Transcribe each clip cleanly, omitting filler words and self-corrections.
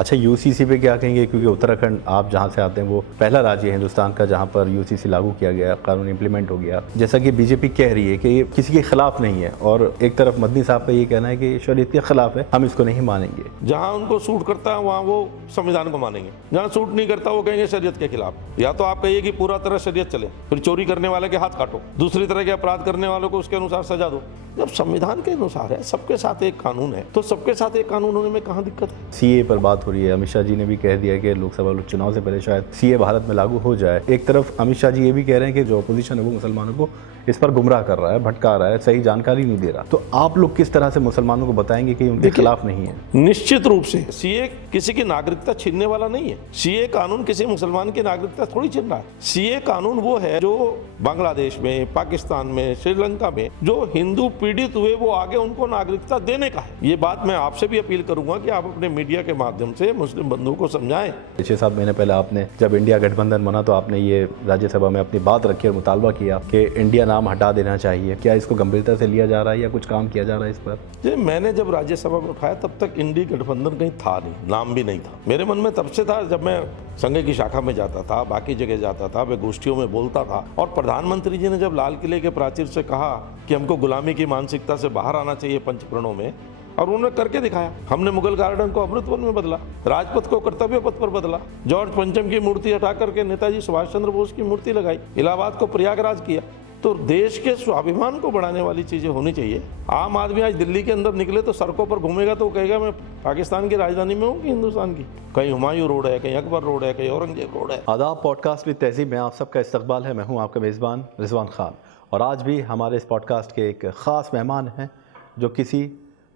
अच्छा, यूसीसी पे क्या कहेंगे, क्योंकि उत्तराखंड आप जहाँ से आते हैं वो पहला राज्य है हिंदुस्तान का जहाँ पर यूसीसी लागू किया गया, कानून इम्प्लीमेंट हो गया। जैसा कि बीजेपी कह रही है कि ये किसी के खिलाफ नहीं है, और एक तरफ मदनी साहब का ये कहना है कि शरीयत के खिलाफ है, हम इसको नहीं मानेंगे। जहां उनको सूट करता है वहां वो संविधान को मानेंगे, जहां सूट नहीं करता वो कहेंगे शरीयत के खिलाफ। या तो आप कहिए कि पूरा तरह शरीयत चले, फिर चोरी करने वाले के हाथ काटो, दूसरी तरह के अपराध करने वालों को उसके अनुसार सजा दो। जब संविधान के अनुसार है, सबके साथ एक कानून है, तो सबके साथ एक कानून होने में कहाँ दिक्कत है। सीए पर बात हो रही है, अमित शाह जी ने भी कह दिया कि लोकसभा चुनाव से पहले शायद सीए भारत में लागू हो जाए। एक तरफ अमित शाह जी ये भी कह रहे हैं कि जो अपोजिशन है वो मुसलमानों को इस पर गुमराह कर रहा है, भटका रहा है, सही जानकारी नहीं दे रहा। तो आप लोग किस तरह से मुसलमानों को बताएंगे कि उनके खिलाफ नहीं है? निश्चित रूप से सीए किसी की नागरिकता छीनने वाला नहीं है। सीए कानून किसी मुसलमान की नागरिकता थोड़ी छीन रहा है। सीए कानून वो है जो बांग्लादेश में, पाकिस्तान में, श्रीलंका में जो हिंदू पीड़ित हुए वो आगे उनको नागरिकता देने का है। ये बात मैं आपसे भी अपील करूंगा कि आप अपने मीडिया के माध्यम से मुस्लिम बंधुओं को समझाएं। 6-7 महीने पहले आपने जब इंडिया गठबंधन बना तो आपने ये राज्यसभा में अपनी बात रखी और मुतालबा किया कि इंडिया नाम हटा देना चाहिए। क्या इसको गंभीरता से लिया जा रहा है या कुछ काम किया जा रहा है इस पर? ये मैंने जब राज्यसभा में उठाया तब तक इंडी गठबंधन कहीं था नहीं, नाम भी नहीं था। मेरे मन में तब से था, जब मैं संघ की शाखा में जाता था, बाकी जगह जाता था, मैं गोष्ठियों में बोलता था, और प्रधानमंत्री जी ने जब लाल किले के प्राचीर से कहा कि हमको गुलामी की मानसिकता से बाहर आना चाहिए पंचप्रणों में, और उन्होंने करके दिखाया। हमने मुगल गार्डन को अमृत वन में बदला, राजपथ को कर्तव्य पथ पर बदला, जॉर्ज पंचम की मूर्ति हटा करके नेताजी सुभाष चंद्र बोस की मूर्ति लगाई, इलाहाबाद को प्रयागराज किया। तो देश के स्वाभिमान को बढ़ाने वाली चीजें होनी चाहिए। आम आदमी आज दिल्ली के अंदर निकले तो सड़कों पर घूमेगा तो कहेगा मैं पाकिस्तान की राजधानी में हूँ कि हिंदुस्तान की। कहीं हुमायूं रोड है, कहीं अकबर रोड है, कहीं औरंगजेब रोड है। आदाब, पॉडकास्ट विद तहजीब में आप सबका इस्तकबाल है। मैं हूं आपका मेज़बान रिजवान खान, और आज भी हमारे इस पॉडकास्ट के एक ख़ास मेहमान हैं जो किसी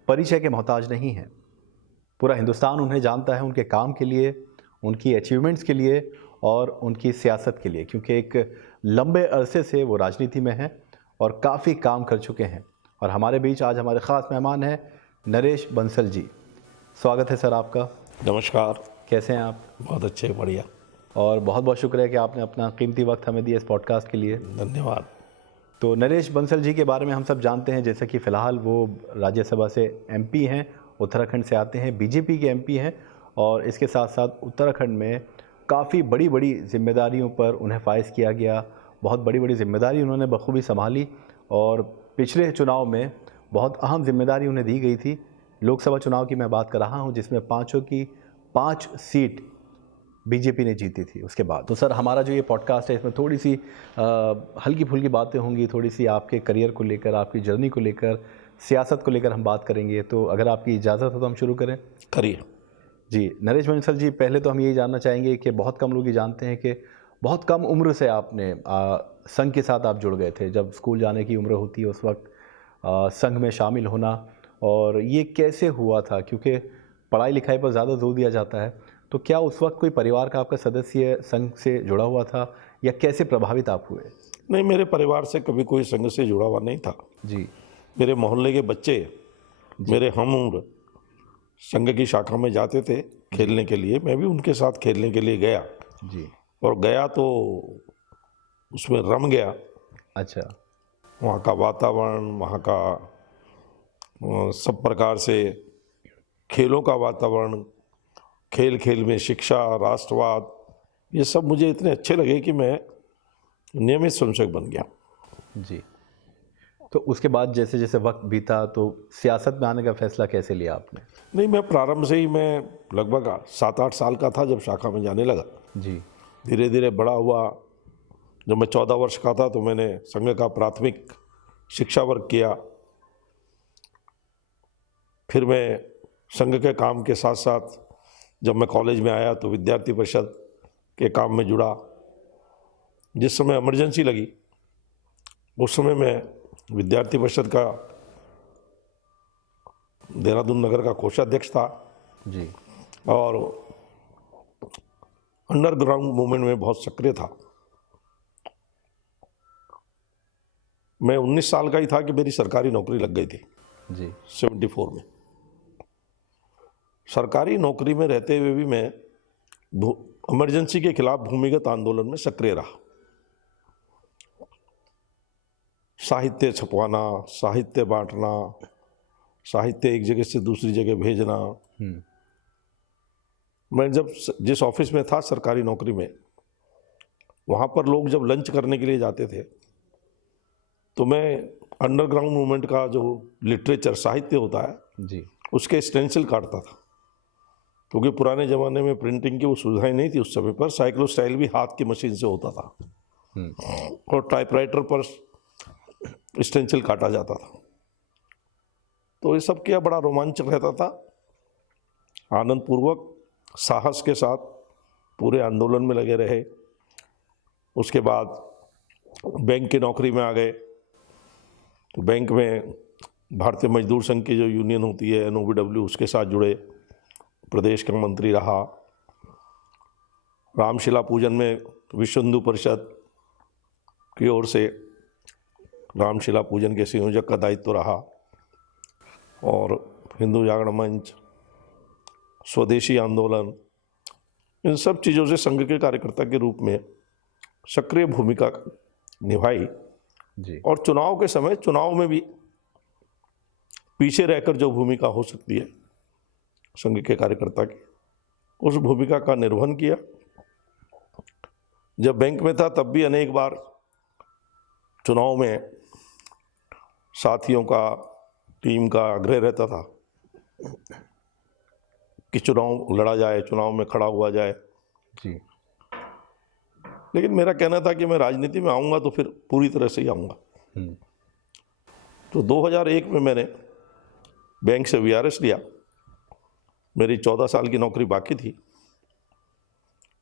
परिचय के मोहताज नहीं हैं। पूरा हिंदुस्तान उन्हें जानता है उनके काम के लिए, उनकी अचीवमेंट्स के लिए और उनकी सियासत के लिए, क्योंकि एक लंबे अरसे से वो राजनीति में हैं और काफ़ी काम कर चुके हैं। और हमारे बीच आज हमारे ख़ास मेहमान हैं नरेश बंसल जी। स्वागत है सर आपका। नमस्कार। कैसे हैं आप? बहुत अच्छे, बढ़िया, और बहुत बहुत शुक्र है कि आपने अपना कीमती वक्त हमें दिया इस पॉडकास्ट के लिए। धन्यवाद। तो नरेश बंसल जी के बारे में हम सब जानते हैं, जैसे कि फ़िलहाल वो राज्यसभा से एमपी हैं, उत्तराखंड से आते हैं, बीजेपी के एमपी हैं, और इसके साथ साथ उत्तराखंड में काफ़ी बड़ी बड़ी जिम्मेदारियों पर उन्हें फाइज किया गया। बहुत बड़ी बड़ी जिम्मेदारी उन्होंने बखूबी संभाली, और पिछले चुनाव में बहुत अहम जिम्मेदारी उन्हें दी गई थी। लोकसभा चुनाव की मैं बात कर रहा हूँ, जिसमें 5 की 5 सीट बीजेपी ने जीती थी उसके बाद। तो सर, हमारा जो ये पॉडकास्ट है इसमें थोड़ी सी हल्की फुल्की बातें होंगी, थोड़ी सी आपके करियर को लेकर, आपकी जर्नी को लेकर, सियासत को लेकर हम बात करेंगे। तो अगर आपकी इजाज़त हो तो हम शुरू करें? करिए जी। नरेश बंसल जी, पहले तो हम यही जानना चाहेंगे कि बहुत कम लोग ये जानते हैं कि बहुत कम उम्र से आपने संघ के साथ आप जुड़ गए थे। जब स्कूल जाने की उम्र होती है उस वक्त संघ में शामिल होना, और ये कैसे हुआ था? क्योंकि पढ़ाई लिखाई पर ज़्यादा जोर दिया जाता है, तो क्या उस वक्त कोई परिवार का आपका सदस्य संघ से जुड़ा हुआ था, या कैसे प्रभावित आप हुए? नहीं, मेरे परिवार से कभी कोई संघ से जुड़ा हुआ नहीं था। जी मेरे मोहल्ले के बच्चे, मेरे हम उम्र संघ की शाखा में जाते थे खेलने के लिए। मैं भी उनके साथ खेलने के लिए गया जी। और गया तो उसमें रम गया। अच्छा। वहाँ का वातावरण, वहाँ का सब प्रकार से खेलों का वातावरण, खेल खेल में शिक्षा, राष्ट्रवाद, ये सब मुझे इतने अच्छे लगे कि मैं नियमित स्वयंसेवक बन गया। जी। तो उसके बाद जैसे जैसे वक्त बीता तो सियासत में आने का फैसला कैसे लिया आपने? नहीं, मैं प्रारंभ से ही, मैं लगभग 7-8 साल का था जब शाखा में जाने लगा। जी। धीरे धीरे बड़ा हुआ। जब मैं 14 वर्ष का था तो मैंने संघ का प्राथमिक शिक्षा वर्ग किया। फिर मैं संघ के काम के साथ साथ जब मैं कॉलेज में आया तो विद्यार्थी परिषद के काम में जुड़ा। जिस समय इमरजेंसी लगी उस समय मैं विद्यार्थी परिषद का देहरादून नगर का कोषाध्यक्ष था, जी। और अंडरग्राउंड मूवमेंट में बहुत सक्रिय था। मैं 19 साल का ही था कि मेरी सरकारी नौकरी लग गई थी। जी। 74 में सरकारी नौकरी में रहते हुए भी मैं इमरजेंसी के खिलाफ भूमिगत आंदोलन में सक्रिय रहा। साहित्य छपवाना, साहित्य बांटना, साहित्य एक जगह से दूसरी जगह भेजना, मैं जब जिस ऑफिस में था सरकारी नौकरी में, वहाँ पर लोग जब लंच करने के लिए जाते थे तो मैं अंडरग्राउंड मूवमेंट का जो लिटरेचर साहित्य होता है जी। उसके स्टेंसिल काटता था, क्योंकि पुराने ज़माने में प्रिंटिंग की वो सुविधाएं नहीं थी। उस समय पर साइक्लोस्टाइल भी हाथ की मशीन से होता था और टाइपराइटर पर स्टेंसिल काटा जाता था। तो ये सब क्या बड़ा रोमांचक रहता था। आनंद पूर्वक साहस के साथ पूरे आंदोलन में लगे रहे। उसके बाद बैंक की नौकरी में आ गए, तो बैंक में भारतीय मजदूर संघ की जो यूनियन होती है NOVW, उसके साथ जुड़े, प्रदेश का मंत्री रहा। रामशिला पूजन में विश्व हिंदू परिषद की ओर से रामशिला पूजन के संयोजक का दायित्व रहा और हिंदू जागरण मंच, स्वदेशी आंदोलन, इन सब चीज़ों से संघ के कार्यकर्ता के रूप में सक्रिय भूमिका निभाई जी। और चुनाव के समय चुनाव में भी पीछे रहकर जो भूमिका हो सकती है संघ के कार्यकर्ता की, उस भूमिका का निर्वहन किया। जब बैंक में था तब भी अनेक बार चुनाव में साथियों का, टीम का आग्रह रहता था कि चुनाव लड़ा जाए, चुनाव में खड़ा हुआ जाए जी। लेकिन मेरा कहना था कि मैं राजनीति में आऊँगा तो फिर पूरी तरह से ही आऊँगा। तो 2001 में मैंने बैंक से VRS लिया। मेरी 14 साल की नौकरी बाकी थी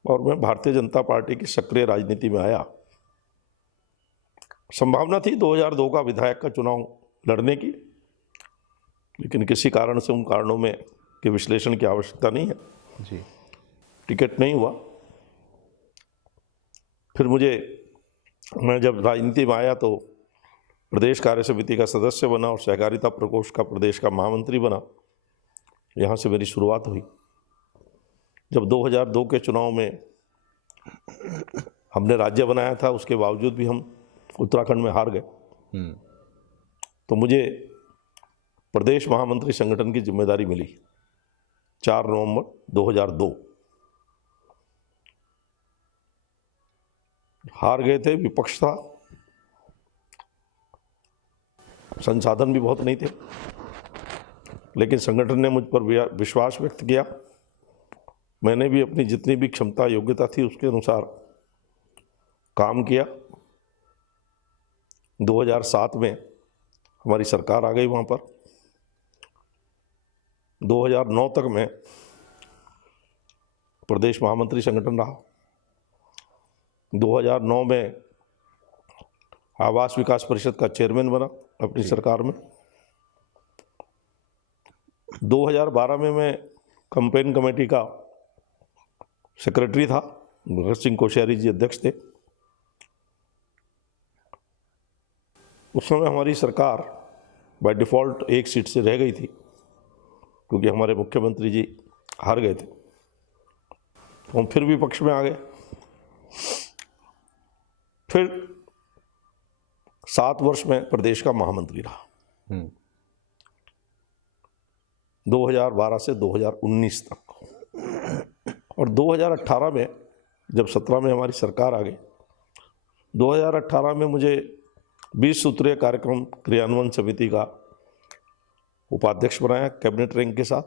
और मैं भारतीय जनता पार्टी की सक्रिय राजनीति में आया। संभावना थी 2002 का विधायक का चुनाव लड़ने की, लेकिन किसी कारण से, उन कारणों में के विश्लेषण की आवश्यकता नहीं है जी, टिकट नहीं हुआ। फिर मैं जब राजनीति में आया तो प्रदेश कार्य समिति का सदस्य बना और सहकारिता प्रकोष्ठ का प्रदेश का महामंत्री बना। यहाँ से मेरी शुरुआत हुई। जब 2002 के चुनाव में हमने राज्य बनाया था, उसके बावजूद भी हम उत्तराखंड में हार गए, तो मुझे प्रदेश महामंत्री संगठन की जिम्मेदारी मिली 4 नवंबर 2002। हार गए थे, विपक्ष था, संसाधन भी बहुत नहीं थे, लेकिन संगठन ने मुझ पर विश्वास व्यक्त किया। मैंने भी अपनी जितनी भी क्षमता, योग्यता थी उसके अनुसार काम किया। 2007 में हमारी सरकार आ गई वहाँ पर। 2009 तक मैं प्रदेश महामंत्री संगठन रहा। 2009 में आवास विकास परिषद का चेयरमैन बना अपनी सरकार में। 2012 में मैं कैंपेन कमेटी का सेक्रेटरी था, भगत सिंह कोश्यारी जी अध्यक्ष थे। उस समय हमारी सरकार बाय डिफ़ॉल्ट एक सीट से रह गई थी, क्योंकि हमारे मुख्यमंत्री जी हार गए थे। हम फिर विपक्ष में आ गए। फिर 7 वर्ष में प्रदेश का महामंत्री रहा, 2012 से 2019 तक। और 2018 में जब 17 में हमारी सरकार आ गई, 2018 में मुझे 20 सूत्रीय कार्यक्रम क्रियान्वयन समिति का उपाध्यक्ष बनाया कैबिनेट रैंक के साथ।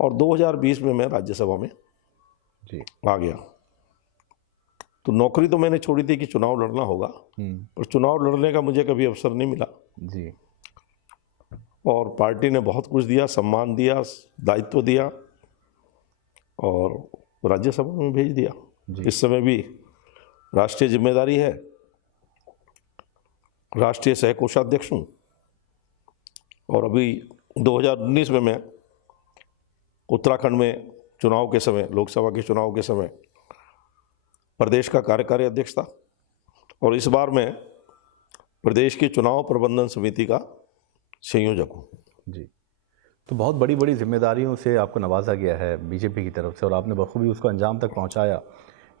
और 2020 में मैं राज्यसभा में आ गया। तो नौकरी तो मैंने छोड़ी थी कि चुनाव लड़ना होगा, पर चुनाव लड़ने का मुझे कभी अवसर नहीं मिला जी। और पार्टी ने बहुत कुछ दिया, सम्मान दिया, दायित्व दिया और राज्यसभा में भेज दिया। इस समय भी राष्ट्रीय जिम्मेदारी है, राष्ट्रीय सह कोषाध्यक्ष हूँ। और अभी 2019 में मैं उत्तराखंड में चुनाव के समय, लोकसभा के चुनाव के समय प्रदेश का कार्यकारी अध्यक्ष था और इस बार मैं प्रदेश की चुनाव प्रबंधन समिति का संयोजक हूँ जी। तो बहुत बड़ी बड़ी जिम्मेदारियों से आपको नवाजा गया है बीजेपी की तरफ से और आपने बखूबी उसको अंजाम तक पहुंचाया।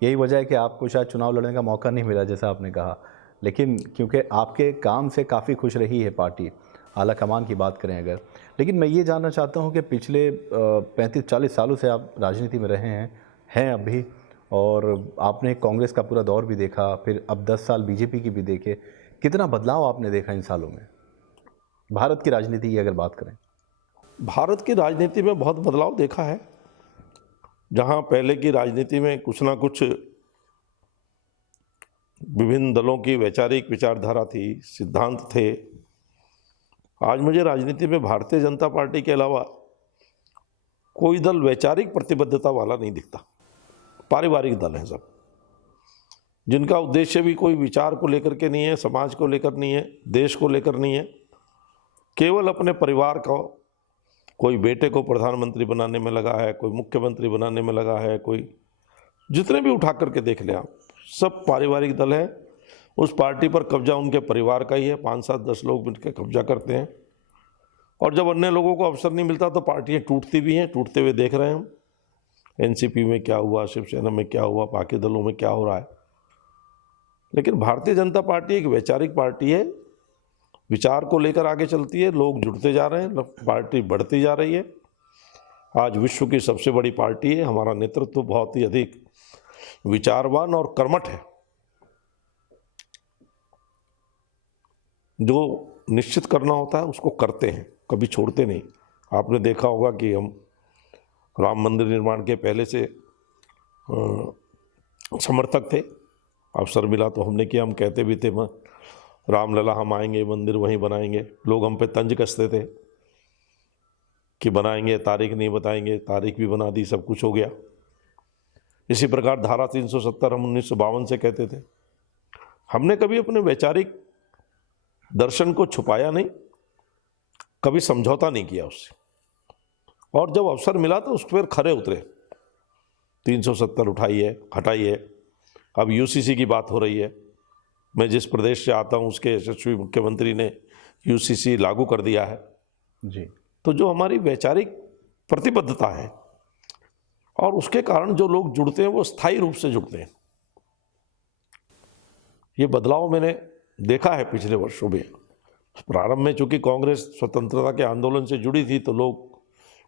यही वजह है कि आपको शायद चुनाव लड़ने का मौका नहीं मिला, जैसा आपने कहा, लेकिन क्योंकि आपके काम से काफ़ी खुश रही है पार्टी। आला कमान की बात करें अगर। लेकिन मैं ये जानना चाहता हूँ कि पिछले 35-40 सालों से आप राजनीति में रहे हैं अभी, और आपने कांग्रेस का पूरा दौर भी देखा, फिर अब 10 साल बीजेपी की भी देखे। कितना बदलाव आपने देखा इन सालों में भारत की राजनीति की अगर बात करें? भारत की राजनीति में बहुत बदलाव देखा है। जहां पहले की राजनीति में कुछ ना कुछ विभिन्न दलों की वैचारिक विचारधारा थी, सिद्धांत थे, आज मुझे राजनीति में भारतीय जनता पार्टी के अलावा कोई दल वैचारिक प्रतिबद्धता वाला नहीं दिखता। पारिवारिक दल हैं सब, जिनका उद्देश्य भी कोई विचार को लेकर के नहीं है, समाज को लेकर नहीं है, देश को लेकर नहीं है, केवल अपने परिवार को, कोई बेटे को प्रधानमंत्री बनाने में लगा है, कोई मुख्यमंत्री बनाने में लगा है, कोई जितने भी उठा करके देख ले आप, सब पारिवारिक दल है। उस पार्टी पर कब्जा उनके परिवार का ही है, 5-7-10 लोग मिलकर कब्जा करते हैं। और जब अन्य लोगों को अवसर नहीं मिलता तो पार्टियां टूटती भी हैं, टूटते हुए देख रहे हैं हम। एनसीपी में क्या हुआ, शिवसेना में क्या हुआ, बाकी दलों में क्या हो रहा है। लेकिन भारतीय जनता पार्टी एक वैचारिक पार्टी है, विचार को लेकर आगे चलती है, लोग जुड़ते जा रहे हैं, पार्टी बढ़ती जा रही है। आज विश्व की सबसे बड़ी पार्टी है। हमारा नेतृत्व बहुत ही अधिक विचारवान और कर्मठ है। जो निश्चित करना होता है उसको करते हैं, कभी छोड़ते नहीं। आपने देखा होगा कि हम राम मंदिर निर्माण के पहले से समर्थक थे। अवसर मिला तो हमने किया। हम कहते भी थे रामलला हम आएंगे, मंदिर वहीं बनाएंगे। लोग हम पे तंज कसते थे कि बनाएंगे, तारीख नहीं बताएंगे। तारीख भी बना दी, सब कुछ हो गया। इसी प्रकार धारा 370 हम 1952 से कहते थे। हमने कभी अपने वैचारिक दर्शन को छुपाया नहीं, कभी समझौता नहीं किया उससे। और जब अवसर मिला तो उस पर खरे उतरे। 370 उठाइए, हटाइए। अब यूसीसी की बात हो रही है। मैं जिस प्रदेश से आता हूँ उसके यशस्वी मुख्यमंत्री ने यूसीसी लागू कर दिया है जी। तो जो हमारी वैचारिक प्रतिबद्धता है और उसके कारण जो लोग जुड़ते हैं वो स्थायी रूप से जुड़ते हैं। ये बदलाव मैंने देखा है पिछले वर्षों में। प्रारंभ में चूंकि कांग्रेस स्वतंत्रता के आंदोलन से जुड़ी थी तो लोग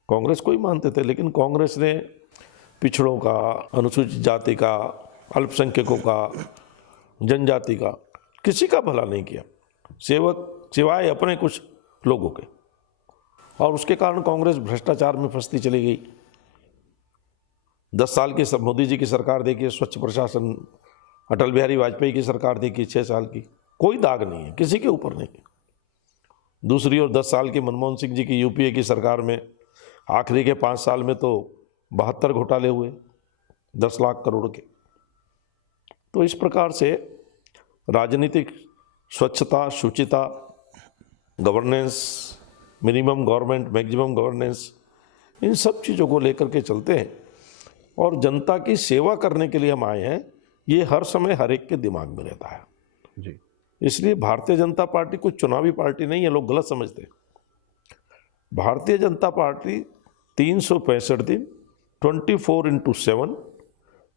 कांग्रेस को ही मानते थे, लेकिन कांग्रेस ने पिछड़ों का, अनुसूचित जाति का, अल्पसंख्यकों का, जनजाति का, किसी का भला नहीं किया सिवाय अपने कुछ लोगों के। और उसके कारण कांग्रेस भ्रष्टाचार में फंसती चली गई। 10 साल की मोदी जी की सरकार देखिए, स्वच्छ प्रशासन। अटल बिहारी वाजपेयी की सरकार देखिए 6 साल की, कोई दाग नहीं है, किसी के ऊपर नहीं। दूसरी ओर 10 साल की मनमोहन सिंह जी की यूपीए की सरकार में आखिरी के 5 साल में तो 72 घोटाले हुए 10 लाख करोड़ के। तो इस प्रकार से राजनीतिक स्वच्छता, शुचिता, governance, minimum government, maximum governance, इन सब चीज़ों को लेकर के चलते हैं और जनता की सेवा करने के लिए हम आए हैं। ये हर समय हर एक के दिमाग में रहता है जी। इसलिए भारतीय जनता पार्टी कुछ चुनावी पार्टी नहीं है, लोग गलत समझते हैं। भारतीय जनता पार्टी 365 दिन 24x7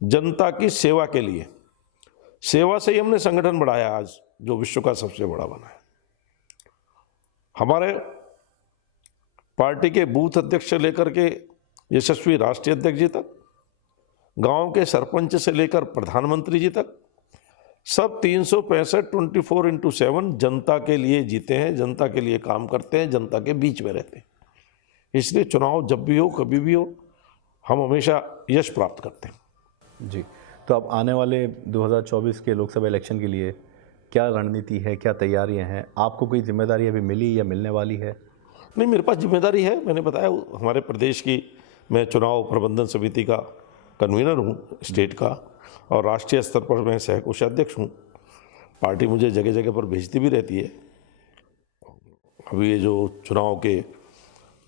जनता की सेवा के लिए, सेवा से ही हमने संगठन बढ़ाया आज जो विश्व का सबसे बड़ा बना है। हमारे पार्टी के बूथ अध्यक्ष से लेकर के यशस्वी राष्ट्रीय अध्यक्ष जी तक, गांव के सरपंच से लेकर प्रधानमंत्री जी तक, सब 365 24x7 जनता के लिए जीते हैं, जनता के लिए काम करते हैं, जनता के बीच में रहते हैं। इसलिए चुनाव जब भी हो, कभी भी हो, हम हमेशा यश प्राप्त करते हैं। जी। तो अब आने वाले 2024 के लोकसभा इलेक्शन के लिए क्या रणनीति है, क्या तैयारियां हैं? आपको कोई जिम्मेदारी अभी मिली या मिलने वाली है? नहीं, मेरे पास जिम्मेदारी है। मैंने बताया हमारे प्रदेश की, मैं चुनाव प्रबंधन समिति का कन्वीनर हूँ स्टेट का, और राष्ट्रीय स्तर पर मैं सह कोषाध्यक्ष हूँ। पार्टी मुझे जगह जगह पर भेजती भी रहती है। अभी ये जो चुनाव के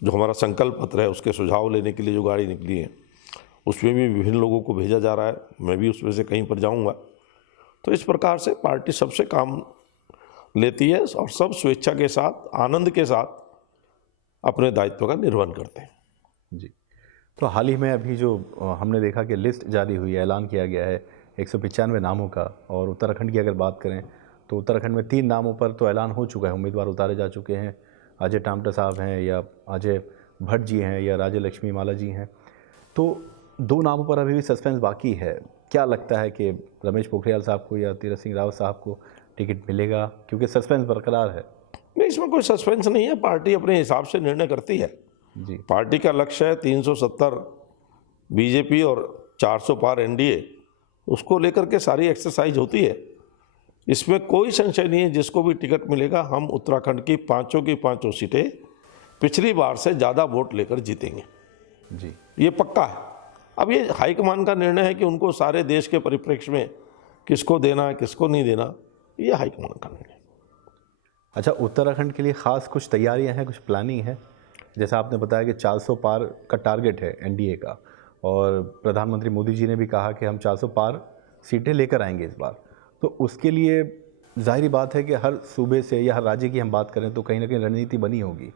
जो हमारा संकल्प पत्र है उसके सुझाव लेने के लिए जो गाड़ी निकली है उसमें भी विभिन्न लोगों को भेजा जा रहा है। मैं भी उसमें से कहीं पर जाऊँगा। तो इस प्रकार से पार्टी सबसे काम लेती है और सब स्वेच्छा के साथ, आनंद के साथ अपने दायित्व का निर्वहन करते हैं। जी। तो हाल ही में अभी जो हमने देखा कि लिस्ट जारी हुई है, ऐलान किया गया है 195 नामों का, और उत्तराखंड की अगर बात करें तो उत्तराखंड में 3 नामों पर तो ऐलान हो चुका है, उम्मीदवार उतारे जा चुके हैं। अजय टामटा साहब हैं या अजय भट्ट जी हैं या राज्य लक्ष्मी माला जी हैं, तो दो नामों पर अभी भी सस्पेंस बाकी है। क्या लगता है कि रमेश पोखरियाल साहब को या तीरथ सिंह रावत साहब को टिकट मिलेगा, क्योंकि सस्पेंस बरकरार है? नहीं, इसमें कोई सस्पेंस नहीं है, पार्टी अपने हिसाब से निर्णय करती है। जी, पार्टी का लक्ष्य है 370 बीजेपी और 400 पार एनडीए, उसको लेकर के सारी एक्सरसाइज होती है। इसमें कोई संशय नहीं है, जिसको भी टिकट मिलेगा हम उत्तराखंड की पांचों सीटें पिछली बार से ज़्यादा वोट लेकर जीतेंगे, जी। ये पक्का है। अब ये हाईकमान का निर्णय है कि उनको सारे देश के परिप्रेक्ष्य में किसको देना है किसको नहीं देना, ये हाईकमान का निर्णय है। अच्छा, उत्तराखंड के लिए ख़ास कुछ तैयारियां हैं, कुछ प्लानिंग है? जैसा आपने बताया कि 400 पार का टारगेट है एनडीए का, और प्रधानमंत्री मोदी जी ने भी कहा कि हम 400 पार सीटें लेकर आएंगे इस बार। तो उसके लिए जाहिर बात है कि हर सूबे से या हर राज्य की हम बात करें तो कहीं ना कहीं रणनीति बनी होगी।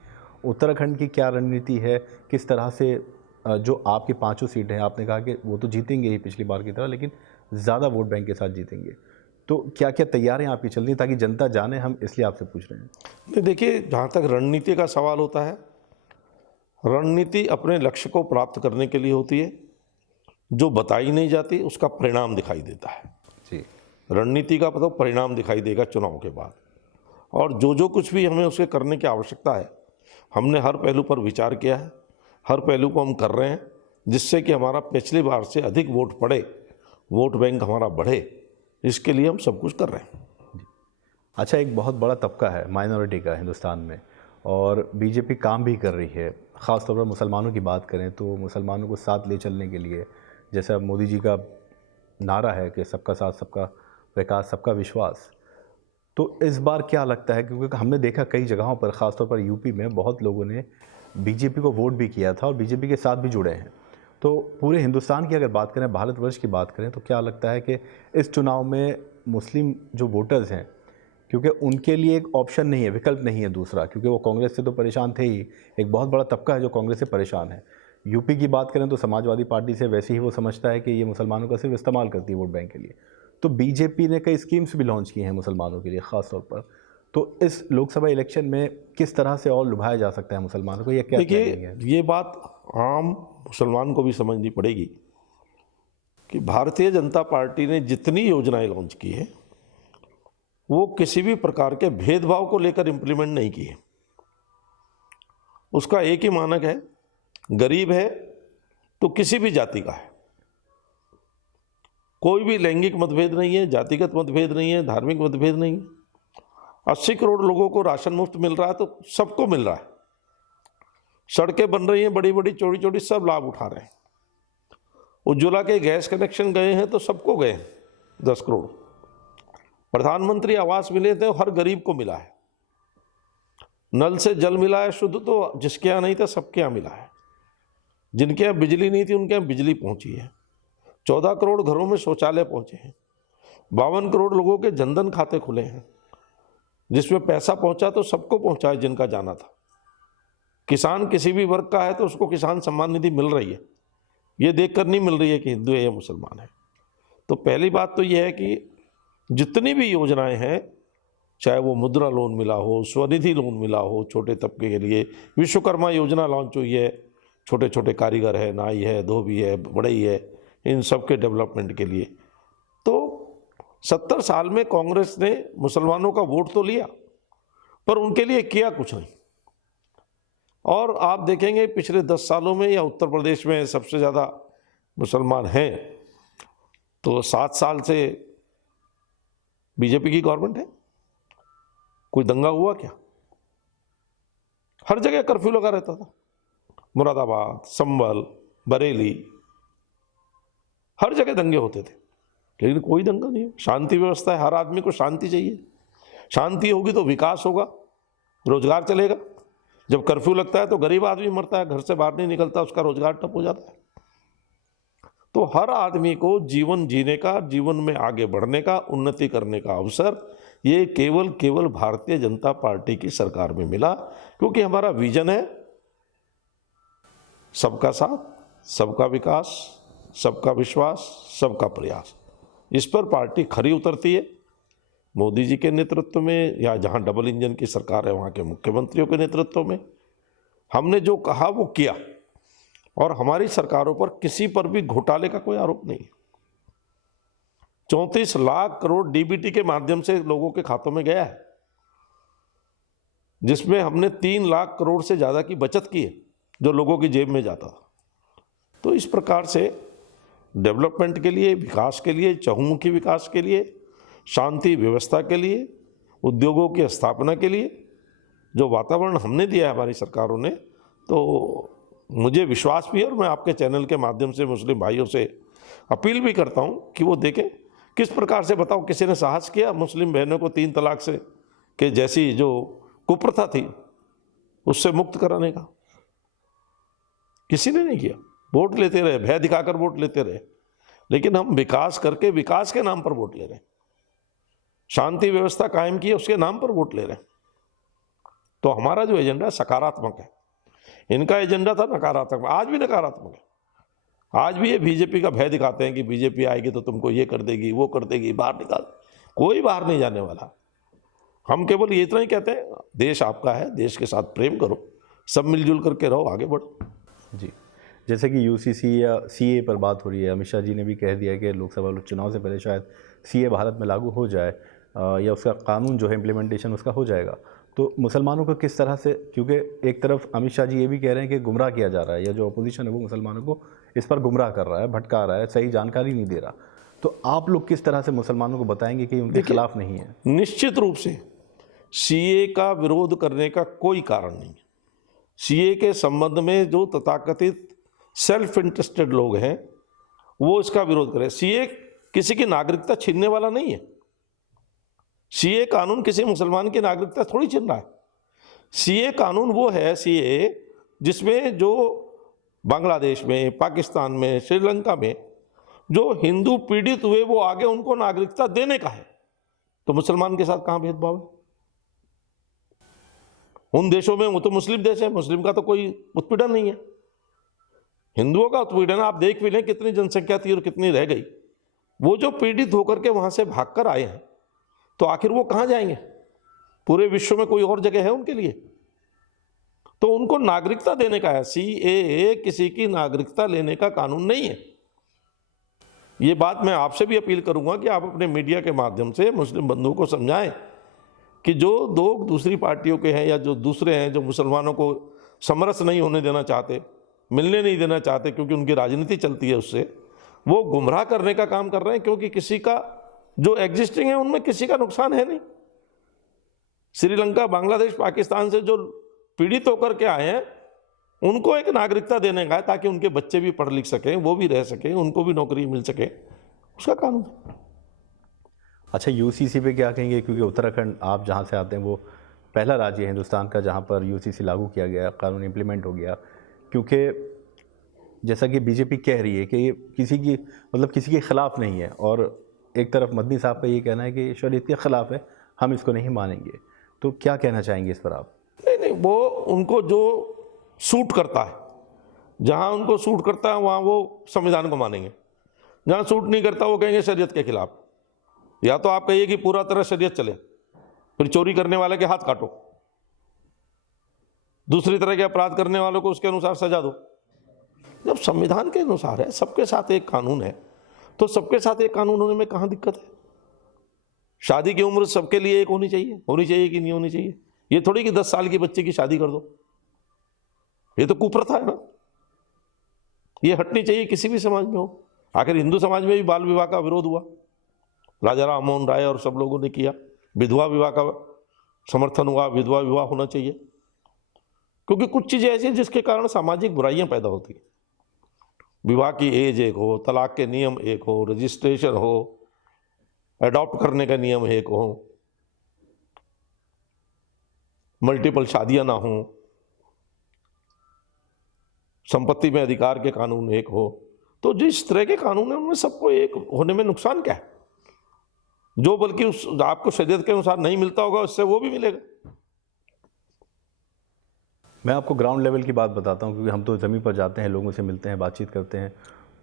उत्तराखंड की क्या रणनीति है, किस तरह से जो आपकी 5 सीटें हैं, आपने कहा कि वो तो जीतेंगे ही पिछली बार की तरह, लेकिन ज़्यादा वोट बैंक के साथ जीतेंगे, तो क्या क्या तैयारियां आपकी चल रही हैं ताकि जनता जाने? हम इसलिए आपसे पूछ रहे हैं। नहीं, देखिए, जहाँ तक रणनीति का सवाल होता है, रणनीति अपने लक्ष्य को प्राप्त करने के लिए होती है, जो बताई नहीं जाती उसका परिणाम दिखाई देता है। जी, रणनीति का मतलब परिणाम दिखाई देगा चुनाव के बाद, और जो कुछ भी हमें उसे करने की आवश्यकता है, हमने हर पहलू पर विचार किया है, हर पहलू को हम कर रहे हैं, जिससे कि हमारा पिछली बार से अधिक वोट पड़े, वोट बैंक हमारा बढ़े, इसके लिए हम सब कुछ कर रहे हैं। अच्छा, एक बहुत बड़ा तबका है माइनॉरिटी का हिंदुस्तान में, और बीजेपी काम भी कर रही है। ख़ास तौर पर मुसलमानों की बात करें तो मुसलमानों को साथ ले चलने के लिए, जैसा मोदी जी का नारा है कि सबका साथ, सबका विकास, सबका विश्वास, तो इस बार क्या लगता है? क्योंकि हमने देखा कई जगहों पर, ख़ासतौर पर यूपी में बहुत लोगों ने बीजेपी को वोट भी किया था और बीजेपी के साथ भी जुड़े हैं। तो पूरे हिंदुस्तान की अगर बात करें, भारतवर्ष की बात करें, तो क्या लगता है कि इस चुनाव में मुस्लिम जो वोटर्स हैं, क्योंकि उनके लिए एक ऑप्शन नहीं है, विकल्प नहीं है दूसरा, क्योंकि वो कांग्रेस से तो परेशान थे ही, एक बहुत बड़ा तबका है जो कांग्रेस से परेशान है। यूपी की बात करें तो समाजवादी पार्टी से वैसे ही वो समझता है कि ये मुसलमानों का सिर्फ इस्तेमाल करती है वोट बैंक के लिए। तो बीजेपी ने कई स्कीम्स भी लॉन्च की हैं मुसलमानों के लिए ख़ास तौर पर। तो इस लोकसभा इलेक्शन में किस तरह से और लुभाया जा सकता है मुसलमानों को, या क्या देखिए, planning है? ये बात आम मुसलमान को भी समझनी पड़ेगी कि भारतीय जनता पार्टी ने जितनी योजनाएं लॉन्च की है, वो किसी भी प्रकार के भेदभाव को लेकर इंप्लीमेंट नहीं की है। उसका एक ही मानक है, गरीब है तो किसी भी जाति का है, कोई भी लैंगिक मतभेद नहीं है, जातिगत मतभेद नहीं है, धार्मिक मतभेद नहीं है। 80 करोड़ लोगों को राशन मुफ्त मिल रहा है तो सबको मिल रहा है। सड़कें बन रही हैं बड़ी बड़ी, चौड़ी चौड़ी, सब लाभ उठा रहे हैं। उज्ज्वला के गैस कनेक्शन गए हैं तो सबको गए 10 करोड़। प्रधानमंत्री आवास मिले थे, हर गरीब को मिला है। नल से जल मिला है शुद्ध, तो जिसके यहाँ नहीं था सबके यहाँ मिला है। जिनके यहाँ बिजली नहीं थी उनके यहाँ बिजली पहुंची है। 14 करोड़ घरों में शौचालय पहुंचे हैं। 52 करोड़ लोगों के जनधन खाते खुले हैं, जिसमें पैसा पहुंचा तो सबको पहुंचा है जिनका जाना था। किसान किसी भी वर्ग का है तो उसको किसान सम्मान निधि मिल रही है, ये देखकर नहीं मिल रही है कि हिंदू है या मुसलमान है। तो पहली बात तो यह है कि जितनी भी योजनाएं हैं, चाहे वो मुद्रा लोन मिला हो, स्वनिधि लोन मिला हो छोटे तबके के लिए, विश्वकर्मा योजना लॉन्च हुई है, छोटे छोटे कारीगर है, नाई है, धोबी है, बढ़ई है, इन सब के डेवलपमेंट के लिए। तो 70 साल में कांग्रेस ने मुसलमानों का वोट तो लिया, पर उनके लिए किया कुछ नहीं। और आप देखेंगे पिछले 10 सालों में या उत्तर प्रदेश में सबसे ज़्यादा मुसलमान हैं, तो 7 साल से बीजेपी की गवर्नमेंट है। कोई दंगा हुआ क्या? हर जगह कर्फ्यू लगा रहता था, मुरादाबाद, संभल, बरेली, हर जगह दंगे होते थे, लेकिन कोई दंगा नहीं। शांति व्यवस्था है, हर आदमी को शांति चाहिए। शांति होगी तो विकास होगा, रोजगार चलेगा। जब कर्फ्यू लगता है तो गरीब आदमी मरता है, घर से बाहर नहीं निकलता, उसका रोजगार ठप हो जाता है। तो हर आदमी को जीवन जीने का, जीवन में आगे बढ़ने का, उन्नति करने का अवसर ये केवल भारतीय जनता पार्टी की सरकार में मिला, क्योंकि हमारा विजन है सबका साथ, सबका विकास, सबका विश्वास, सबका प्रयास। इस पर पार्टी खरी उतरती है। मोदी जी के नेतृत्व में या जहाँ डबल इंजन की सरकार है वहाँ के मुख्यमंत्रियों के नेतृत्व में हमने जो कहा वो किया, और हमारी सरकारों पर किसी पर भी घोटाले का कोई आरोप नहीं। 34 लाख करोड़ डीबीटी के माध्यम से लोगों के खातों में गया है, जिसमें हमने 3 लाख करोड़ से ज़्यादा की बचत की है जो लोगों की जेब में जाता था। तो इस प्रकार से डेवलपमेंट के लिए, विकास के लिए, चहुमुखी विकास के लिए, शांति व्यवस्था के लिए, उद्योगों की स्थापना के लिए जो वातावरण हमने दिया है हमारी सरकारों ने, तो मुझे विश्वास भी है, और मैं आपके चैनल के माध्यम से मुस्लिम भाइयों से अपील भी करता हूँ कि वो देखें किस प्रकार से, बताओ किसी ने साहस किया मुस्लिम बहनों को 3 तलाक से के जैसी जो कुप्रथा थी उससे मुक्त कराने का? किसी ने नहीं किया। वोट लेते रहे, भय दिखाकर वोट लेते रहे, लेकिन हम विकास करके विकास के नाम पर वोट ले रहे हैं, शांति व्यवस्था कायम की है उसके नाम पर वोट ले रहे हैं। तो हमारा जो एजेंडा सकारात्मक है, इनका एजेंडा था नकारात्मक, आज भी नकारात्मक है। आज भी ये बीजेपी का भय दिखाते हैं कि बीजेपी आएगी तो तुमको ये कर देगी, वो कर देगी, बाहर निकाल। कोई बाहर नहीं जाने वाला। हम केवल ये इतना ही कहते हैं, देश आपका है, देश के साथ प्रेम करो, सब मिलजुल करके रहो, आगे बढ़ो। जी, जैसे कि यूसीसी या सीए पर बात हो रही है, अमित शाह जी ने भी कह दिया कि लोकसभा चुनाव से पहले शायद सीए भारत में लागू हो जाए, या उसका कानून जो है इम्प्लीमेंटेशन उसका हो जाएगा। तो मुसलमानों को किस तरह से, क्योंकि एक तरफ अमित शाह जी ये भी कह रहे हैं कि गुमराह किया जा रहा है, या जो अपोजिशन है वो मुसलमानों को इस पर गुमराह कर रहा है, भटका रहा है, सही जानकारी नहीं दे रहा। तो आप लोग किस तरह से मुसलमानों को बताएंगे कि उनके खिलाफ नहीं है? निश्चित रूप से सीए का विरोध करने का कोई कारण नहीं है। सीए के संबंध में जो तथाकथित सेल्फ इंटरेस्टेड लोग हैं वो इसका विरोध करें। सीए किसी की नागरिकता छीनने वाला नहीं है। सीए कानून किसी मुसलमान की नागरिकता थोड़ी छीन रहा है। सीए कानून वो है, सीए जिसमें जो बांग्लादेश में, पाकिस्तान में, श्रीलंका में जो हिंदू पीड़ित हुए वो आगे उनको नागरिकता देने का है। तो मुसलमान के साथ कहां भेदभाव है? उन देशों में, वो तो मुस्लिम देश है, मुस्लिम का तो कोई उत्पीड़न नहीं है। हिंदुओं का उत्पीड़न आप देख भी लें कितनी जनसंख्या थी और कितनी रह गई। वो जो पीड़ित होकर के वहां से भागकर आए हैं तो आखिर वो कहां जाएंगे? पूरे विश्व में कोई और जगह है उनके लिए? तो उनको नागरिकता देने का है। सीएए किसी की नागरिकता लेने का कानून नहीं है। ये बात मैं आपसे भी अपील करूंगा कि आप अपने मीडिया के माध्यम से मुस्लिम बंधुओं को समझाएं कि जो लोग दूसरी पार्टियों के हैं या जो दूसरे हैं, जो मुसलमानों को समरस नहीं होने देना चाहते, मिलने नहीं देना चाहते क्योंकि उनकी राजनीति चलती है उससे, वो गुमराह करने का काम कर रहे हैं। क्योंकि किसी का जो एग्जिस्टिंग है उनमें किसी का नुकसान है नहीं। श्रीलंका, बांग्लादेश, पाकिस्तान से जो पीड़ित होकर के आए हैं उनको एक नागरिकता देने का है ताकि उनके बच्चे भी पढ़ लिख सकें, वो भी रह सकें, उनको भी नौकरी मिल सके, उसका कानून है। अच्छा, यूसीसी पे क्या कहेंगे? क्योंकि उत्तराखंड, आप जहाँ से आते हैं, वो पहला राज्य है हिंदुस्तान का जहाँ पर यूसीसी लागू किया गया, कानून इम्प्लीमेंट हो गया। क्योंकि जैसा कि बीजेपी कह रही है कि ये किसी की, मतलब किसी के ख़िलाफ़ नहीं है, और एक तरफ मदनी साहब का ये कहना है कि शरीयत के ख़िलाफ़ है, हम इसको नहीं मानेंगे। तो क्या कहना चाहेंगे इस पर आप? नहीं, वो उनको जो सूट करता है, जहाँ उनको सूट करता है वहाँ वो संविधान को मानेंगे। जहाँ सूट नहीं करता वो कहेंगे शरीयत के खिलाफ। या तो आप कहिए कि पूरा तरह शरीयत चले, फिर चोरी करने वाले के हाथ काटो, दूसरी तरह के अपराध करने वालों को उसके अनुसार सजा दो। जब संविधान के अनुसार है, सबके साथ एक कानून है, तो सबके साथ एक कानून होने में कहाँ दिक्कत है? शादी की उम्र सबके लिए एक होनी चाहिए कि नहीं होनी चाहिए? ये थोड़ी कि 10 साल की बच्चे की शादी कर दो, ये तो कुप्रथा है ना। ये हटनी चाहिए किसी भी समाज में हो। आखिर हिंदू समाज में भी बाल विवाह का विरोध हुआ, राजा राम मोहन राय और सब लोगों ने किया। विधवा विवाह का समर्थन हुआ, विधवा विवाह होना चाहिए, क्योंकि कुछ चीज़ें ऐसी हैं जिसके कारण सामाजिक बुराइयां पैदा होती हैं। विवाह की एज एक हो, तलाक के नियम एक हो, रजिस्ट्रेशन हो, अडॉप्ट करने का नियम एक हो, मल्टीपल शादियां ना हो, संपत्ति में अधिकार के कानून एक हो। तो जिस तरह के कानून है उनमें सबको एक होने में नुकसान क्या है? जो बल्कि उस आपको शरीयत के अनुसार नहीं मिलता होगा उससे वो भी मिलेगा। मैं आपको ग्राउंड लेवल की बात बताता हूँ, क्योंकि हम तो ज़मीन पर जाते हैं, लोगों से मिलते हैं, बातचीत करते हैं।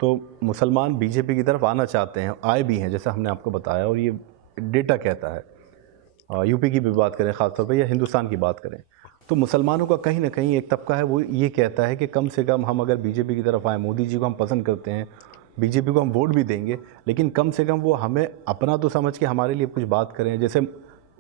तो मुसलमान बीजेपी की तरफ आना चाहते हैं, आए भी हैं, जैसा हमने आपको बताया, और ये डेटा कहता है। यूपी की भी बात करें ख़ासतौर पे या हिंदुस्तान की बात करें, तो मुसलमानों का कहीं ना कहीं एक तबका है वो ये कहता है कि कम से कम हम अगर बीजेपी की तरफ आए, मोदी जी को हम पसंद करते हैं, बीजेपी को हम वोट भी देंगे, लेकिन कम से कम वो हमें अपना तो समझ के हमारे लिए कुछ बात करें। जैसे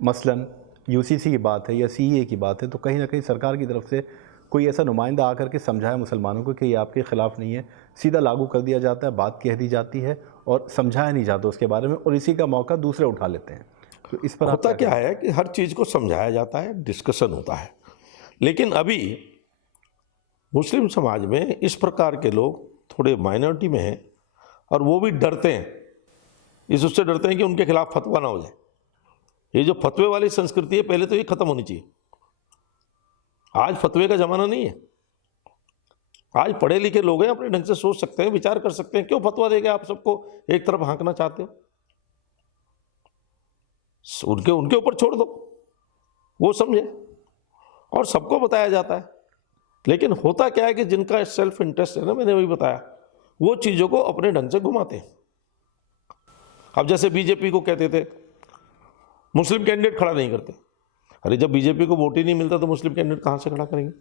मसलन यूसीसी की बात है या सीएए की बात है, तो कहीं ना कहीं सरकार की तरफ से कोई ऐसा नुमाइंदा आकर के समझाए मुसलमानों को कि ये आपके ख़िलाफ़ नहीं है, सीधा लागू कर दिया जाता है, बात कह दी जाती है और समझाया नहीं जाता उसके बारे में, और इसी का मौका दूसरे उठा लेते हैं। तो इस पर होता क्या है कि हर चीज़ को समझाया जाता है, डिस्कशन होता है, लेकिन अभी मुस्लिम समाज में इस प्रकार के लोग थोड़े माइनॉरिटी में हैं और वो भी डरते हैं, इस उससे डरते हैं कि उनके खिलाफ फतवा ना हो जाए। ये जो फतवे वाली संस्कृति है पहले तो ये खत्म होनी चाहिए। आज फतवे का जमाना नहीं है, आज पढ़े लिखे लोग हैं, अपने ढंग से सोच सकते हैं, विचार कर सकते हैं। क्यों फतवा देंगे आप सबको एक तरफ हाँकना चाहते हो? उनके ऊपर छोड़ दो, वो समझे, और सबको बताया जाता है। लेकिन होता क्या है कि जिनका सेल्फ इंटरेस्ट है ना, मैंने वही बताया, वो चीज़ों को अपने ढंग से घुमाते हैं। अब जैसे बीजेपी को कहते थे मुस्लिम कैंडिडेट खड़ा नहीं करते। अरे जब बीजेपी को वोट ही नहीं मिलता तो मुस्लिम कैंडिडेट कहाँ से खड़ा करेंगे?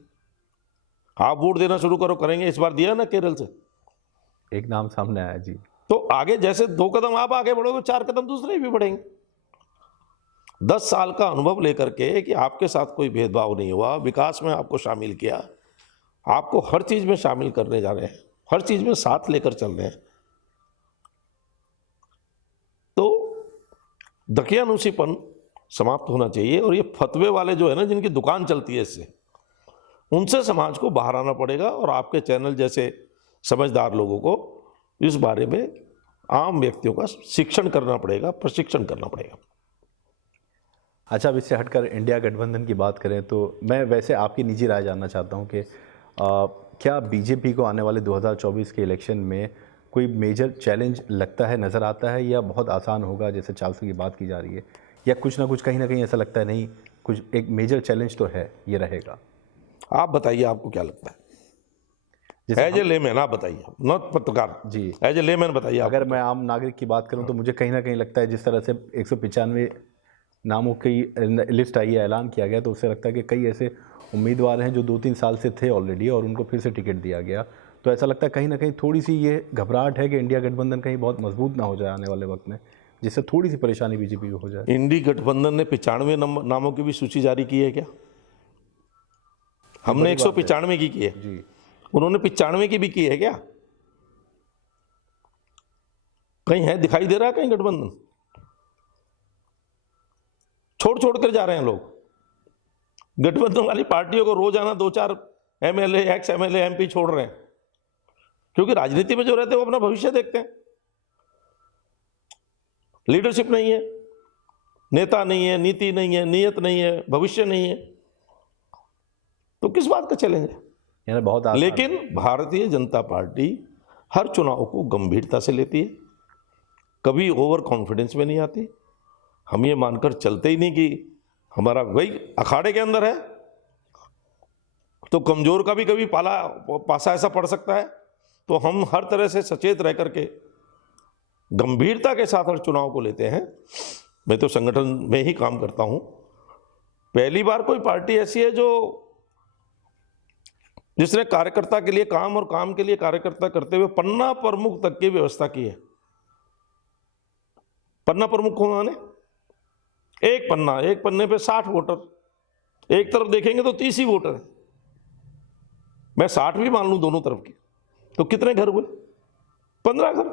आप वोट देना शुरू करो, करेंगे। इस बार दिया ना केरल से, एक नाम सामने आया जी। तो आगे जैसे 2 कदम आप आगे बढ़ोगे, 4 कदम दूसरे भी बढ़ेंगे। 10 साल का अनुभव लेकर के कि आपके साथ कोई भेदभाव नहीं हुआ, विकास में आपको शामिल किया, आपको हर चीज में शामिल करने जा रहे हैं, हर चीज में साथ लेकर चल रहे हैं, तो दकियानूसीपन समाप्त होना चाहिए। और ये फतवे वाले जो है ना, जिनकी दुकान चलती है, इससे उनसे समाज को बाहर आना पड़ेगा और आपके चैनल जैसे समझदार लोगों को इस बारे में आम व्यक्तियों का शिक्षण करना पड़ेगा, प्रशिक्षण करना पड़ेगा। अच्छा, अब इससे हटकर इंडिया गठबंधन की बात करें तो मैं वैसे आपकी निजी राय जानना चाहता हूं कि क्या बीजेपी को आने वाले 2024 के इलेक्शन में कोई मेजर चैलेंज लगता है, नज़र आता है, या बहुत आसान होगा जैसे 400 की बात की जा रही है, या कुछ ना कुछ कहीं ना कहीं ऐसा लगता है नहीं कुछ एक मेजर चैलेंज तो है, ये रहेगा? आप बताइए, आपको क्या लगता है? जैसे एज ए लेमैन आप बताइए, नॉट पत्रकार जी, एज ए लेमैन बताइए। अगर मैं आम नागरिक की बात करूं तो मुझे कहीं ना कहीं लगता है जिस तरह से 195 नामों की लिस्ट आई है, ऐलान किया गया, तो उससे लगता है कि कई ऐसे उम्मीदवार हैं जो 2-3 साल से थे ऑलरेडी और उनको फिर से टिकट दिया गया। तो ऐसा लगता है कहीं ना कहीं थोड़ी सी ये घबराहट है कि इंडिया गठबंधन कहीं बहुत मजबूत ना हो जाए आने वाले वक्त में, जिससे थोड़ी सी परेशानी बीजेपी को हो जाए। इंडी गठबंधन ने 95 नामों की भी सूची जारी की है क्या? हमने 195 की है जी, उन्होंने 95 की भी की है क्या? कहीं है, दिखाई दे रहा है कहीं गठबंधन? छोड़ छोड़ कर जा रहे हैं लोग। गठबंधन वाली पार्टियों को रोजाना 2-4 एमएलए, एक्स एमएलए, एमपी छोड़ रहे हैं, क्योंकि राजनीति में जो रहते हैं वो अपना भविष्य देखते हैं। लीडरशिप नहीं है, नेता नहीं है, नीति नहीं है, नियत नहीं है, भविष्य नहीं है, तो किस बात का चैलेंज है? यानी बहुत आसान। लेकिन भारतीय जनता पार्टी हर चुनाव को गंभीरता से लेती है, कभी ओवर कॉन्फिडेंस में नहीं आती। हम ये मानकर चलते ही नहीं कि हमारा वही अखाड़े के अंदर है तो कमजोर का भी कभी पासा ऐसा पड़ सकता है। तो हम हर तरह से सचेत रह करके गंभीरता के साथ हर चुनाव को लेते हैं। मैं तो संगठन में ही काम करता हूं, पहली बार कोई पार्टी ऐसी है जिसने कार्यकर्ता के लिए काम और काम के लिए कार्यकर्ता करते हुए पन्ना प्रमुख तक की व्यवस्था की है। पन्ना प्रमुख को माने एक पन्ने पे 60 वोटर, एक तरफ देखेंगे तो 30 ही वोटर है। मैं 60 भी मान लूं दोनों तरफ की, तो कितने घर हुए? 15 घर।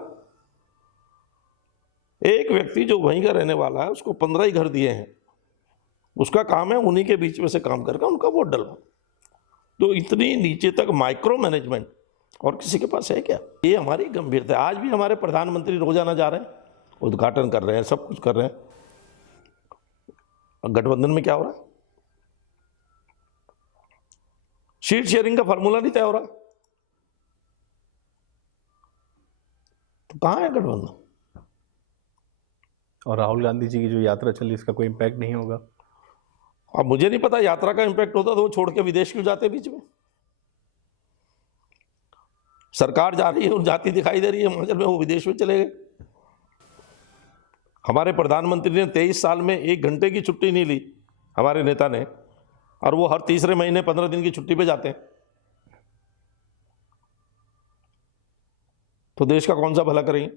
एक व्यक्ति जो वहीं का रहने वाला है उसको 15 ही घर दिए हैं, उसका काम है उन्हीं के बीच में से काम करके उनका वोट डलवा। तो इतनी नीचे तक माइक्रो मैनेजमेंट और किसी के पास है क्या? ये हमारी गंभीरता है। आज भी हमारे प्रधानमंत्री रोजाना जा रहे हैं, उद्घाटन कर रहे हैं, सब कुछ कर रहे हैं। गठबंधन में क्या हो रहा है? सीट शेयरिंग का फॉर्मूला नहीं तय हो रहा, तो कहां है गठबंधन? और राहुल गांधी जी की जो यात्रा चली, इसका कोई इम्पैक्ट नहीं होगा? अब मुझे नहीं पता यात्रा का इम्पैक्ट होता तो वो छोड़ के विदेश क्यों जाते? बीच में सरकार जा रही है, जाती दिखाई दे रही है हिमाचल में, वो विदेश में चले गए। हमारे प्रधानमंत्री ने 23 साल में 1 घंटे की छुट्टी नहीं ली, हमारे नेता ने, और वो हर तीसरे महीने 15 दिन की छुट्टी पे जाते हैं। तो देश का कौन सा भला करेंगे?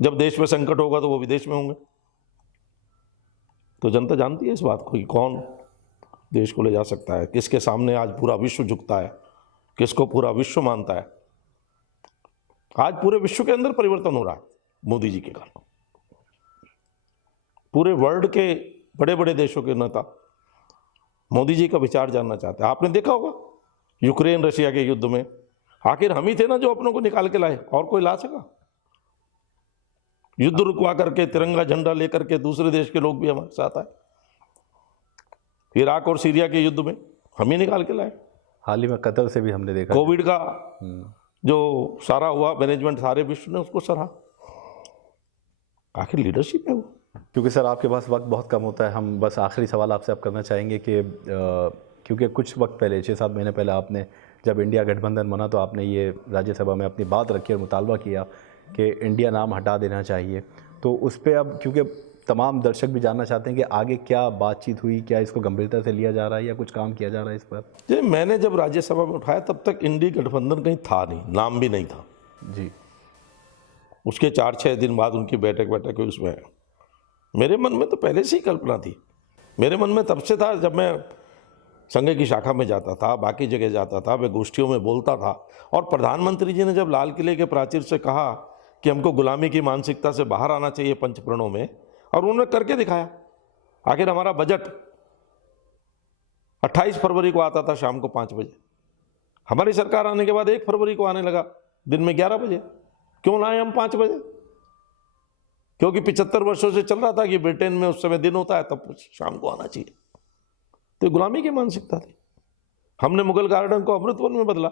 जब देश में संकट होगा तो वो विदेश में होंगे। तो जनता जानती है इस बात को कि कौन देश को ले जा सकता है, किसके सामने आज पूरा विश्व झुकता है, किसको पूरा विश्व मानता है। आज पूरे विश्व के अंदर परिवर्तन हो रहा है मोदी जी के कारण। पूरे वर्ल्ड के बड़े बड़े देशों के नेता मोदी जी का विचार जानना चाहते हैं। आपने देखा होगा यूक्रेन रशिया के युद्ध में आखिर हम ही थे ना जो अपनों को निकाल के लाए, और कोई ला सका? युद्ध रुकवा करके तिरंगा झंडा लेकर के दूसरे देश के लोग भी हमारे साथ आए। इराक और सीरिया के युद्ध में हम ही निकाल के लाए। हाल ही में कतर से भी हमने देखा कोविड का जो सारा हुआ मैनेजमेंट, सारे विश्व ने उसको सराहा। आखिर लीडरशिप है वो। क्योंकि सर आपके पास वक्त बहुत कम होता है, हम बस आखिरी सवाल आपसे अब करना चाहेंगे कि क्योंकि कुछ वक्त पहले 6-7 महीने पहले आपने जब इंडिया गठबंधन बना तो आपने ये राज्यसभा में अपनी बात रखी और मुतालबा किया कि इंडिया नाम हटा देना चाहिए। तो उस पर अब क्योंकि तमाम दर्शक भी जानना चाहते हैं कि आगे क्या बातचीत हुई, क्या इसको गंभीरता से लिया जा रहा है या कुछ काम किया जा रहा है इस पर? जी, मैंने जब राज्यसभा में उठाया तब तक इंडी गठबंधन कहीं था नहीं, नाम भी नहीं था जी। उसके 4-6 दिन बाद उनकी बैठक हुई। उसमें मेरे मन में तो पहले से ही कल्पना थी। मेरे मन में तब से था जब मैं संघ की शाखा में जाता था, बाकी जगह जाता था, मैं गोष्ठियों में बोलता था। और प्रधानमंत्री जी ने जब लाल किले के प्राचीर से कहा कि हमको गुलामी की मानसिकता से बाहर आना चाहिए पंचप्रणों में, और उन्होंने करके दिखाया। आखिर हमारा बजट 28 फरवरी को आता था शाम को 5 बजे। हमारी सरकार आने के बाद 1 फरवरी को आने लगा दिन में 11 बजे। क्यों लाए हम 5 बजे? क्योंकि 75 वर्षों से चल रहा था कि ब्रिटेन में उस समय दिन होता है तब शाम को आना चाहिए। तो गुलामी की मानसिकता थी। हमने मुगल गार्डन को अमृत वन में बदला,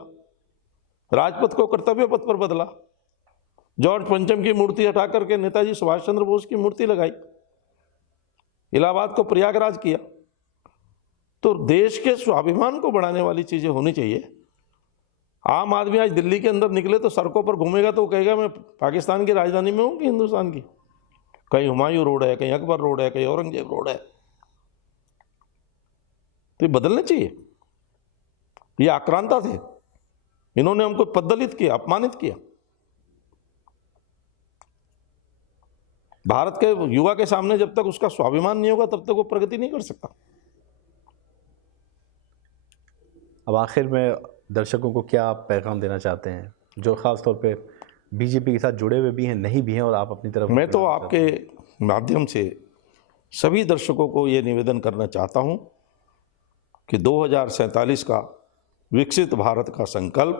राजपथ को कर्तव्य पथ पर बदला, जॉर्ज पंचम की मूर्ति हटा करके नेताजी सुभाष चंद्र बोस की मूर्ति लगाई, इलाहाबाद को प्रयागराज किया। तो देश के स्वाभिमान को बढ़ाने वाली चीजें होनी चाहिए। आम आदमी आज दिल्ली के अंदर निकले तो सड़कों पर घूमेगा तो वो कहेगा मैं पाकिस्तान की राजधानी में हूं कि हिंदुस्तान की। कहीं हुमायूं रोड है, कहीं अकबर रोड है, कहीं औरंगजेब रोड है। तो ये बदलने चाहिए। ये आक्रांता थे, इन्होंने हमको पददलित किया, अपमानित किया। भारत के युवा के सामने जब तक उसका स्वाभिमान नहीं होगा तब तक वो प्रगति नहीं कर सकता। अब आखिर में दर्शकों को क्या आप पैगाम देना चाहते हैं जो खास तौर पे बीजेपी के साथ जुड़े हुए भी हैं, नहीं भी हैं, और आप अपनी तरफ? मैं तो आपके माध्यम से सभी दर्शकों को ये निवेदन करना चाहता हूं कि 2047 का विकसित भारत का संकल्प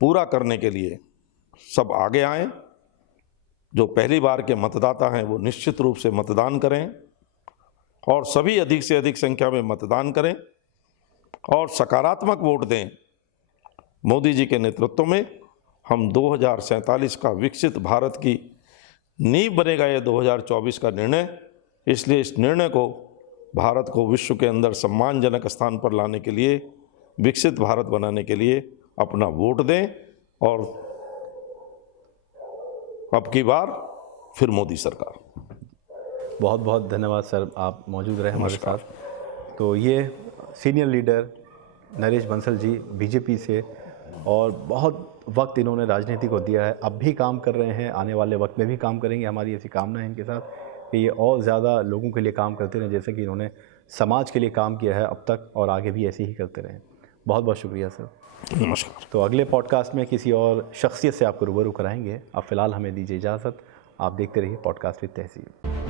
पूरा करने के लिए सब आगे आएं। जो पहली बार के मतदाता हैं वो निश्चित रूप से मतदान करें, और सभी अधिक से अधिक संख्या में मतदान करें और सकारात्मक वोट दें। मोदी जी के नेतृत्व में हम 2047 का विकसित भारत की नींव बनेगा ये 2024 का निर्णय। इसलिए इस निर्णय को भारत को विश्व के अंदर सम्मानजनक स्थान पर लाने के लिए, विकसित भारत बनाने के लिए अपना वोट दें, और अब की बार फिर मोदी सरकार। बहुत बहुत धन्यवाद सर, आप मौजूद रहे हमारे साथ। तो ये senior leader Naresh Bansal ji BJP से, और बहुत वक्त इन्होंने राजनीति को दिया है, अब भी काम कर रहे हैं, आने वाले वक्त में भी काम करेंगे। हमारी ऐसी कामना है इनके साथ कि ये और ज़्यादा लोगों के लिए काम करते रहें, जैसे कि इन्होंने समाज के लिए काम किया है अब तक, और आगे भी ऐसे ही करते रहें। बहुत बहुत शुक्रिया सर। नमस्कार। तो अगले पॉडकास्ट में किसी और शख्सियत से आपको रूबरू कराएंगे। अब फ़िलहाल हमें दीजिए इजाज़त। आप देखते रहिए पॉडकास्ट विद तहसील।